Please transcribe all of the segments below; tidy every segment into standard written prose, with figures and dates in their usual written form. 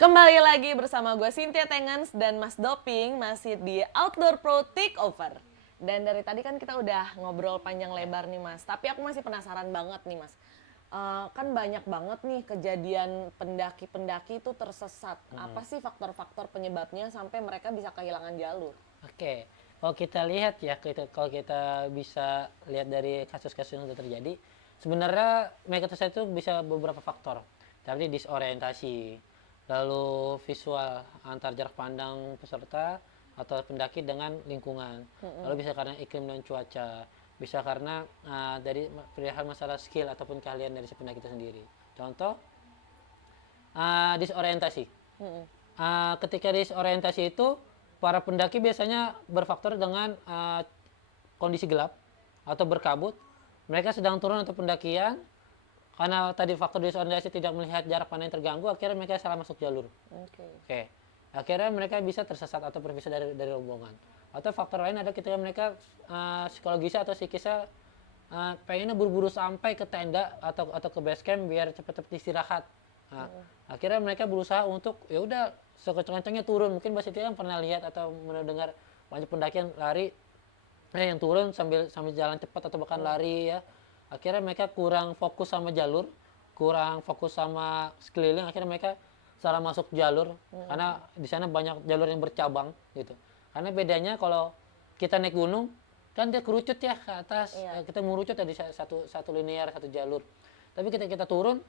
Kembali lagi bersama gue Cynthia Tengens dan Mas Doping masih di Outdoor Pro Takeover. Dan dari tadi kan kita udah ngobrol panjang lebar nih Mas, tapi aku masih penasaran banget nih Mas. Kan banyak banget nih kejadian pendaki-pendaki itu tersesat. Apa sih faktor-faktor penyebabnya sampai mereka bisa kehilangan jalur? Oke, kalau kita lihat ya, kalau kita bisa lihat dari kasus-kasus yang sudah terjadi, sebenarnya mereka tersebut itu bisa beberapa faktor. Tadi disorientasi, lalu visual antar jarak pandang peserta atau pendaki dengan lingkungan, lalu bisa karena iklim dan cuaca, bisa karena dari perihal masalah skill ataupun keahlian dari si pendaki itu sendiri. Contoh, disorientasi. Ketika disorientasi itu para pendaki biasanya berfaktor dengan kondisi gelap atau berkabut. Mereka sedang turun untuk pendakian, karena tadi faktor disorientasi tidak melihat jarak pandang yang terganggu, akhirnya mereka salah masuk jalur. Oke. Akhirnya mereka bisa tersesat atau berpisah dari rombongan. Atau faktor lain ada ketika mereka psikologisnya atau psikisnya pengennya buru-buru sampai ke tenda atau ke base camp biar cepet-cepet istirahat. Akhirnya mereka berusaha untuk ya udah sekencang-kencangnya turun. Mungkin Mbak Siti yang pernah lihat atau mendengar banyak pendaki yang lari yang turun sambil jalan cepat atau bahkan lari ya. Akhirnya mereka kurang fokus sama jalur, kurang fokus sama sekeliling, akhirnya mereka salah masuk jalur karena di sana banyak jalur yang bercabang gitu. Karena bedanya kalau kita naik gunung kan dia kerucut ya ke atas, kita merucut ya di satu linear, satu jalur. Tapi kita turun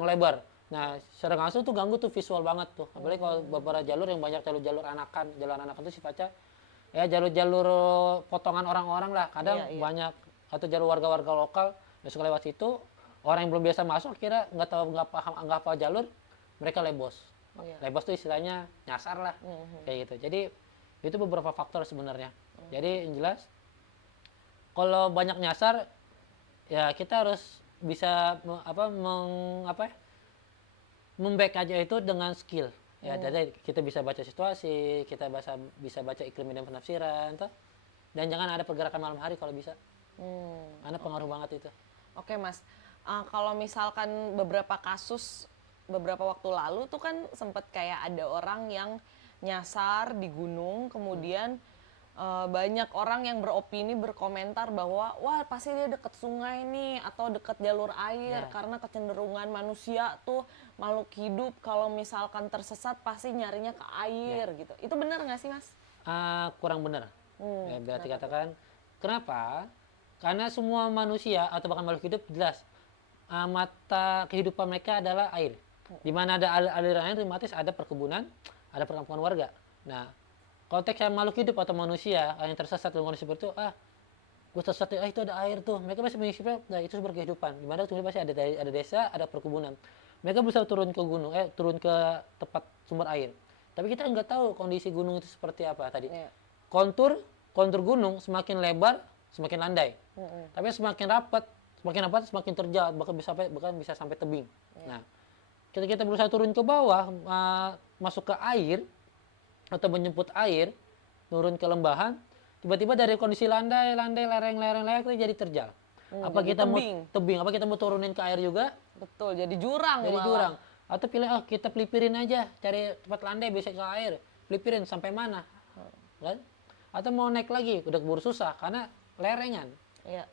melebar. Nah, secara langsung tuh ganggu tuh visual banget tuh. Apalagi kalau beberapa jalur yang banyak jalur anakan. Jalur anakan itu sifatnya ya jalur potongan orang-orang lah. Kadang banyak atau jalur warga-warga lokal yang suka lewat situ. Orang yang belum biasa masuk kira nggak paham jalur, mereka lebos. Lebos tuh istilahnya nyasar lah. Kayak gitu. Jadi itu beberapa faktor sebenarnya. Jadi yang jelas kalau banyak nyasar ya kita harus bisa memback aja itu dengan skill ya. Jadi kita bisa baca situasi, kita bisa baca iklim dan penafsiran toh. Dan jangan ada pergerakan malam hari kalau bisa, karena pengaruh banget itu. Oke Mas, kalau misalkan beberapa kasus beberapa waktu lalu tuh kan sempat kayak ada orang yang nyasar di gunung, kemudian banyak orang yang beropini, berkomentar bahwa wah pasti dia deket sungai nih atau deket jalur air karena kecenderungan manusia tuh makhluk hidup kalau misalkan tersesat pasti nyarinya ke air gitu. Itu benar nggak sih Mas? Kurang benar. Ya, berarti katakan kenapa? Karena semua manusia atau bahkan makhluk hidup jelas mata kehidupan mereka adalah air. Di mana ada aliran air otomatis ada perkebunan, ada perkampungan warga. Nah, konteksnya makhluk hidup atau manusia yang tersesat dalam kondisi seperti itu, gue tersesat, itu ada air tuh. Mereka masih mengisipnya, nah itu sumber kehidupan. Di mana tuh pasti ada desa, ada perkebunan. Mereka bisa turun ke gunung, turun ke tempat sumber air. Tapi kita nggak tahu kondisi gunung itu seperti apa tadi. Kontur gunung semakin lebar, semakin landai. Tapi semakin rapat, semakin terjal, bahkan bisa sampai tebing. Nah, ketika kita berusaha turun ke bawah, masuk ke air, atau menjemput air, turun ke lembahan, tiba-tiba dari kondisi landai, lereng itu jadi terjal. Apa jadi kita mau tebing, apa kita mau turunin ke air juga? Betul, jadi jurang. Atau pilih kita pelipirin aja, cari tempat landai bisa ke air, pelipirin sampai mana? Kan? Atau mau naik lagi, udah keburu susah karena lerengan.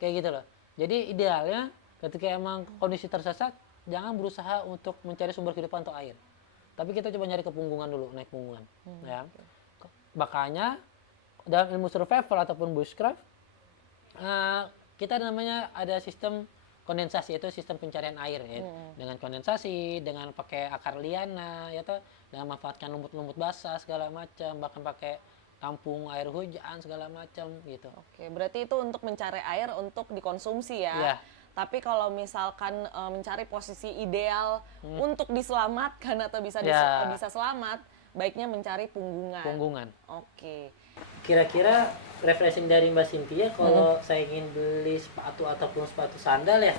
Kayak gitu loh. Jadi idealnya ketika emang kondisi tersesat, jangan berusaha untuk mencari sumber kehidupan atau air. Tapi kita coba nyari ke punggungan dulu, naik punggungan. Ya. Makanya dalam ilmu survival ataupun bushcraft, kita ada sistem kondensasi, itu sistem pencarian air ya. Dengan kondensasi, dengan pakai akar liana, ya toh, dengan memanfaatkan lumut-lumut basah segala macam, bahkan pakai tampung air hujan segala macam gitu. Oke, berarti itu untuk mencari air untuk dikonsumsi ya. Tapi kalau misalkan mencari posisi ideal untuk diselamatkan atau bisa selamat, baiknya mencari punggungan. Oke. Kira-kira refreshing dari Mbak Cynthia, kalau saya ingin beli sepatu ataupun sepatu sandal ya,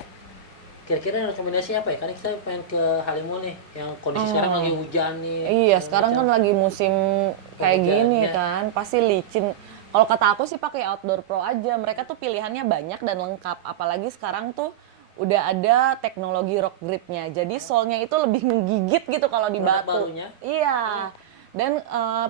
kira-kira rekomendasi apa ya? Karena kita pengen ke Halimun nih, yang kondisi sekarang lagi hujan nih. Iya, sekarang kan lagi musim kayak gini kan, pasti licin. Kalau kata aku sih pakai Outdoor Pro aja. Mereka tuh pilihannya banyak dan lengkap. Apalagi sekarang tuh udah ada teknologi rock gripnya. Jadi solnya itu lebih ngegigit gitu kalau di Produk batu. barunya? Iya. Dan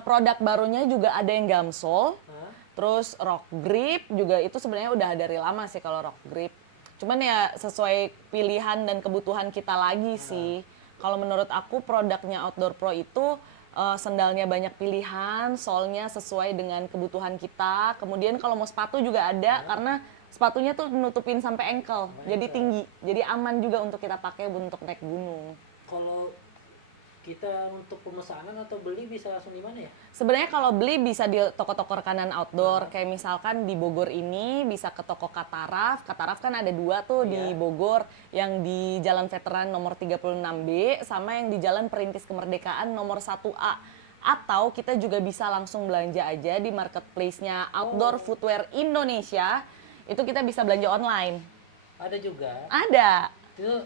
produk barunya juga ada yang gumsole. Hah? Terus rock grip juga itu sebenarnya udah dari lama sih kalau rock grip. Cuman ya sesuai pilihan dan kebutuhan kita lagi sih. Kalau menurut aku produknya Outdoor Pro itu sendalnya banyak pilihan, solnya sesuai dengan kebutuhan kita. Kemudian kalau mau sepatu juga ada karena sepatunya tuh nutupin sampai ankle, jadi tinggi, jadi aman juga untuk kita pakai untuk naik gunung. Kalau kita untuk pemesanan atau beli bisa langsung di mana ya? Sebenarnya kalau beli bisa di toko-toko rekanan outdoor, kayak misalkan di Bogor ini bisa ke toko Kataraf. Kataraf kan ada 2 tuh di Bogor, yang di Jalan Veteran nomor 36B sama yang di Jalan Perintis Kemerdekaan nomor 1A. Atau kita juga bisa langsung belanja aja di marketplace-nya Outdoor Footwear Indonesia. Itu kita bisa belanja online. Ada juga. Ada. Itu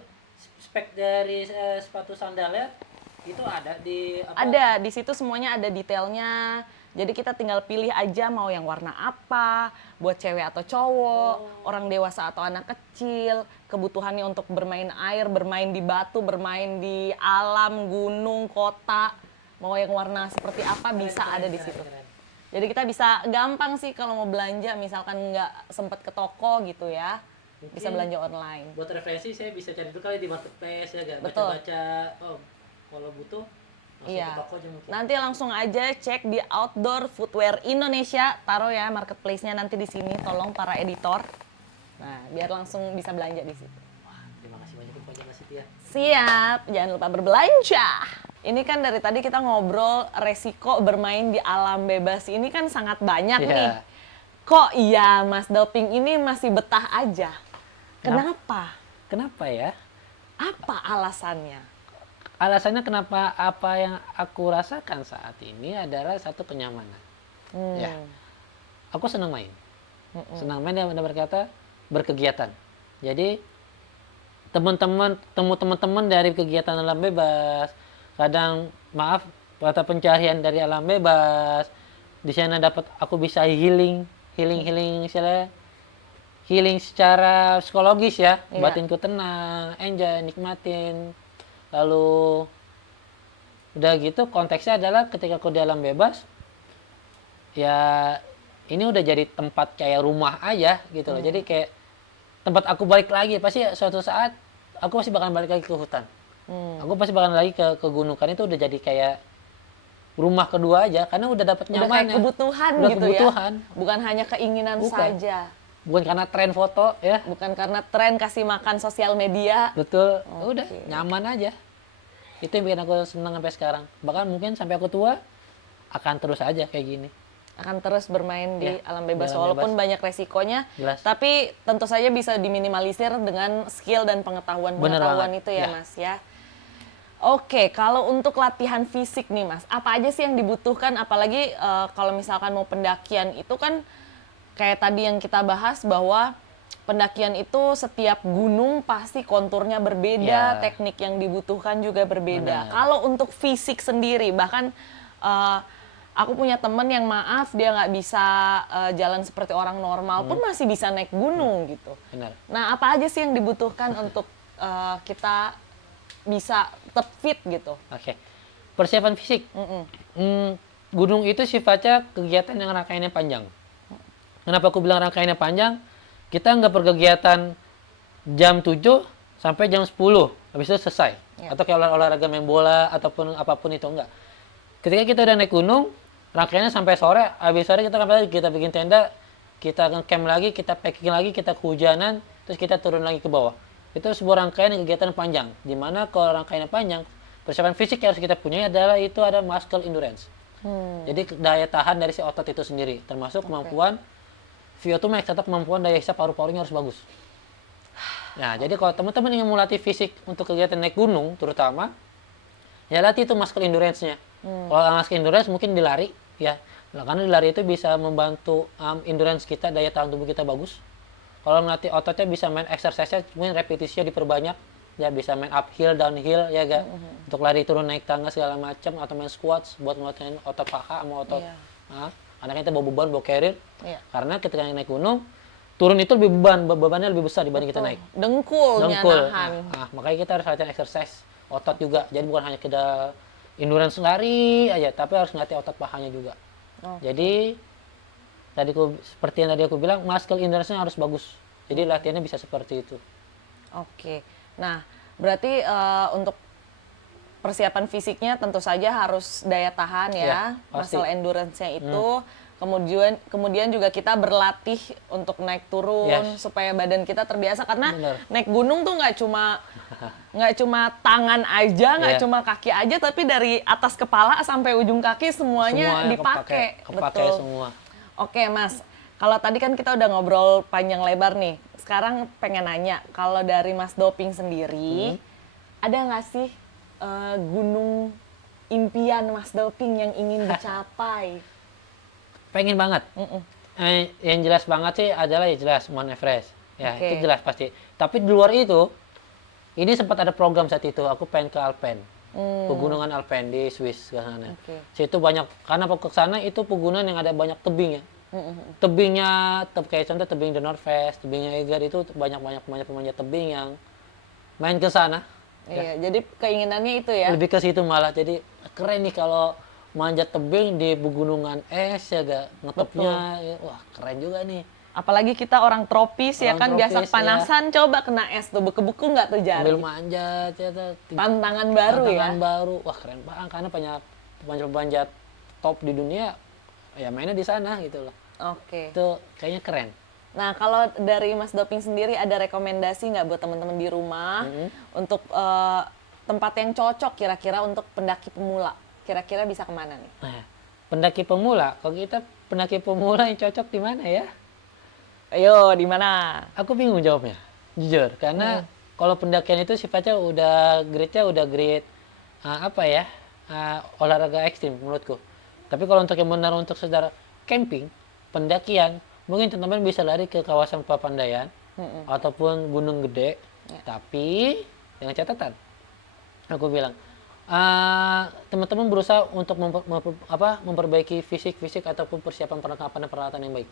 spek dari sepatu sandalnya itu ada di apa? Ada, di situ semuanya ada detailnya. Jadi kita tinggal pilih aja mau yang warna apa, buat cewek atau cowok, orang dewasa atau anak kecil, kebutuhannya untuk bermain air, bermain di batu, bermain di alam, gunung, kota, mau yang warna seperti apa bisa ada di situ. Keren. Jadi kita bisa gampang sih kalau mau belanja, misalkan nggak sempet ke toko gitu ya, bisa belanja online. Buat referensi saya bisa cari dulu kali di marketplace ya, gak? Betul. Baca-baca. Oh, kalau butuh langsung Iya. ke toko aja mungkin. Nanti langsung aja cek di Outdoor Footwear Indonesia, taruh ya marketplace-nya nanti di sini, tolong para editor. Nah, biar langsung bisa belanja di situ. Wah, terima kasih banyak informasi ya. Siap, jangan lupa berbelanja. Ini kan dari tadi kita ngobrol resiko bermain di alam bebas ini kan sangat banyak nih. Kok iya Mas Doping ini masih betah aja? Kenapa? Kenapa ya? Apa alasannya? Alasannya kenapa apa yang aku rasakan saat ini adalah satu kenyamanan. Ya, aku senang main. Senang main dan berkata berkegiatan. Jadi teman-teman dari kegiatan alam bebas, kadang maaf mata pencarian dari alam bebas. Di sana dapat aku bisa healing istilahnya. Healing secara psikologis ya, batinku tenang, enjoy, nikmatin. Lalu udah gitu konteksnya adalah ketika aku di alam bebas, ya ini udah jadi tempat kayak rumah aja gitu loh. Jadi kayak tempat aku balik lagi, pasti suatu saat aku pasti bakal balik lagi ke hutan. Aku pasti bakal lagi ke gunung, kan itu udah jadi kayak rumah kedua aja karena udah dapat Udah nyaman kayak kebutuhan udah gitu kebutuhan. Ya. Bukan hanya keinginan saja. Bukan karena tren foto ya. Bukan karena tren kasih makan sosial media. Betul. Udah nyaman aja. Itu yang bikin aku senang sampai sekarang. Bahkan mungkin sampai aku tua akan terus aja kayak gini. Akan terus bermain di alam bebas alam walaupun bebas. banyak resikonya. Jelas. Tapi tentu saja bisa diminimalisir dengan skill dan pengetahuan itu ya, Mas ya. Oke, kalau untuk latihan fisik nih Mas, apa aja sih yang dibutuhkan? Apalagi kalau misalkan mau pendakian itu kan kayak tadi yang kita bahas bahwa pendakian itu setiap gunung pasti konturnya berbeda, teknik yang dibutuhkan juga berbeda. Kalau untuk fisik sendiri, bahkan aku punya temen yang maaf dia nggak bisa jalan seperti orang normal pun masih bisa naik gunung gitu. Benar. Nah, apa aja sih yang dibutuhkan untuk kita bisa tetap fit gitu? Oke. Persiapan fisik. Gunung itu sifatnya kegiatan yang rangkaiannya panjang. Kenapa aku bilang rangkaiannya panjang? Kita nggak berkegiatan jam 7 sampai jam 10, habis itu selesai. Atau kayak olahraga main bola ataupun apapun itu, enggak. Ketika kita udah naik gunung, rangkaiannya sampai sore, habis sore kita bikin tenda, kita camp lagi, kita packing lagi, kita kehujanan, terus kita turun lagi ke bawah. Itu sebuah rangkaian kegiatan panjang. Dimana kalau rangkaiannya panjang, persiapan fisik yang harus kita punya adalah itu ada muscle endurance. Jadi daya tahan dari si otot itu sendiri, termasuk kemampuan VO2 max, tetap kemampuan daya hisap paru-parunya harus bagus. Nah, jadi kalau teman-teman ingin melatih fisik untuk kegiatan naik gunung, terutama, ya latih itu muscle endurance-nya. Kalau muscle endurance mungkin dilari, ya. Nah, karena dilari itu bisa membantu endurance kita, daya tahan tubuh kita bagus. Kalau melatih ototnya bisa main exercise-nya, mungkin repetisinya diperbanyak, ya bisa main uphill, downhill, ya ga? Untuk lari turun naik tangga segala macam, atau main squats buat melatih otot paha sama otot. Karena kita bawa beban, bawa carrier. Karena ketika naik gunung, turun itu lebih bebannya lebih besar dibanding kita naik. Dengkulnya Dengkul. nahan. Nah, makanya kita harus latihan exercise otot juga. Jadi bukan hanya kita endurance lari aja, tapi harus ngelatih otot pahanya juga. Jadi seperti yang tadi aku bilang, muscle endurance-nya harus bagus. Jadi latihannya bisa seperti itu. Oke. Nah, berarti untuk persiapan fisiknya tentu saja harus daya tahan ya, Ya, pasti. muscle endurance-nya itu. Kemudian juga kita berlatih untuk naik turun supaya badan kita terbiasa, karena Bener. naik gunung tuh nggak cuma tangan aja, nggak cuma kaki aja, tapi dari atas kepala sampai ujung kaki semuanya dipakai. Kepakai Betul. semua. Oke Mas, kalau tadi kan kita udah ngobrol panjang lebar nih, sekarang pengen nanya, kalau dari Mas Doping sendiri, ada nggak sih gunung impian Mas Doping yang ingin dicapai? Pengen banget. Yang jelas banget sih adalah ya jelas Mount Everest. Ya, itu jelas pasti. Tapi di luar itu, ini sempat ada program saat itu, aku pengen ke Alpen. Pegunungan Alpen di Swiss ke sana. Situ banyak, karena ke sana itu pegunungan yang ada banyak tebing ya. Tebingnya, kayak contoh tebing The North Face, tebingnya Eiger, itu banyak pemanjat tebing yang main ke sana. Iya, jadi keinginannya itu ya. Lebih ke situ malah. Jadi keren nih kalau manjat tebing di pegunungan es ya gak, ngetopnya ya, wah keren juga nih. Apalagi kita orang tropis ya kan, biasa panasan, coba kena es tuh beku-beku nggak tuh jari. Sambil manjat ya tuh. Tantangan baru ya. Tantangan baru, wah keren banget, karena panjat top di dunia ya mainnya di sana gitu loh. Oke. Itu kayaknya keren. Nah, kalau dari Mas Doping sendiri ada rekomendasi nggak buat teman-teman di rumah untuk tempat yang cocok kira-kira untuk pendaki pemula? Kira-kira bisa kemana nih? Nah, pendaki pemula, kalau kita pendaki pemula yang cocok di mana ya? Ayo, di mana? Aku bingung jawabnya, jujur. Karena kalau pendakian itu sifatnya udah grade olahraga ekstrim menurutku. Tapi kalau untuk yang benar untuk saudara camping, pendakian, mungkin teman-teman bisa lari ke kawasan Papandayan ataupun Gunung Gede. Tapi dengan catatan, aku bilang, teman-teman berusaha untuk memperbaiki fisik ataupun persiapan perlengkapan dan peralatan yang baik.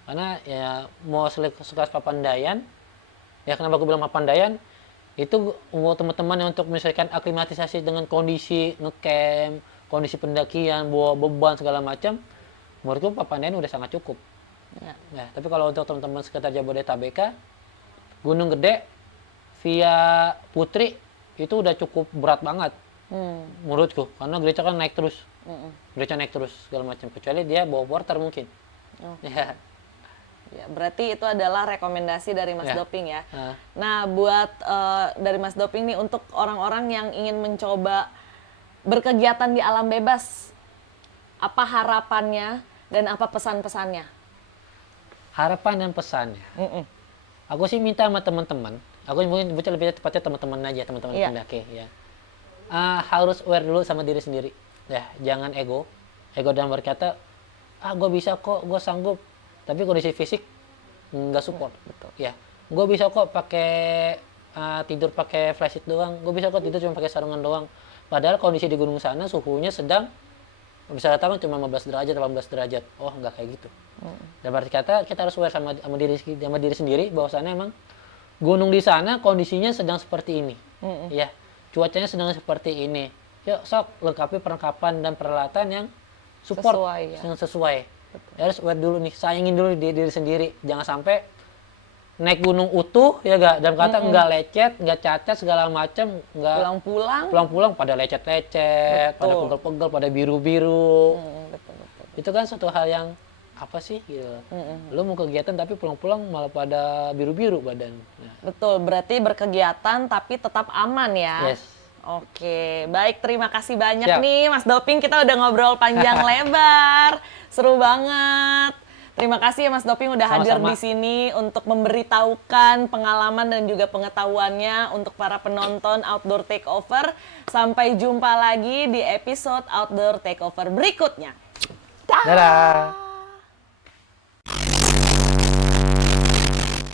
Karena ya mau sekelas Papandayan, ya kenapa aku bilang Papandayan, itu mau teman-teman yang untuk menyelesaikan aklimatisasi dengan kondisi ngecamp, kondisi pendakian, bawa beban segala macam, menurutku Papandayan udah sangat cukup. Ya, tapi kalau untuk teman-teman sekitar Jabodetabek, Gunung Gede via Putri itu udah cukup berat banget. Menurutku, karena gereja kan naik terus, segala macam, kecuali dia bawa porter mungkin. Ya, berarti itu adalah rekomendasi dari Mas Doping ya. Nah, buat dari Mas Doping nih, untuk orang-orang yang ingin mencoba berkegiatan di alam bebas, apa harapannya dan apa pesan-pesannya? Harapan dan pesannya, aku sih minta sama teman-teman, aku mungkin lebih tepatnya teman-teman aja, teman-teman pendaki ya. Harus aware dulu sama diri sendiri ya, jangan ego dalam berkata gue bisa kok, gue sanggup, tapi kondisi fisik nggak support. Betul ya, gue bisa kok pakai tidur pakai flashlight doang, gue bisa kok tidur cuma pakai sarungan doang, padahal kondisi di gunung sana suhunya sedang bisa datang cuma 15 derajat 18 derajat. Oh nggak kayak gitu. Dan berarti kata kita harus aware sama diri sendiri bahwasannya emang gunung di sana kondisinya sedang seperti ini. Ya, cuacanya sedang seperti ini. Yuk sok lengkapi perlengkapan dan peralatan yang support yang sesuai. Ya, harus aware dulu nih, sayangin dulu diri sendiri. Jangan sampai naik gunung utuh ya gak, dalam kata nggak lecet, nggak cacat segala macam, nggak pulang-pulang pada lecet-lecet, pada pegel-pegel, pada biru-biru. Itu kan suatu hal yang apa sih gitu. Lu mau kegiatan tapi pulang-pulang malah pada biru-biru badan. Nah. Betul, berarti berkegiatan tapi tetap aman ya. Yes. Oke, baik, terima kasih banyak nih Mas Doping, kita udah ngobrol panjang lebar, seru banget. Terima kasih ya Mas Doping udah hadir di sini untuk memberitahukan pengalaman dan juga pengetahuannya untuk para penonton Outdoor Takeover. Sampai jumpa lagi di episode Outdoor Takeover berikutnya. Dadah.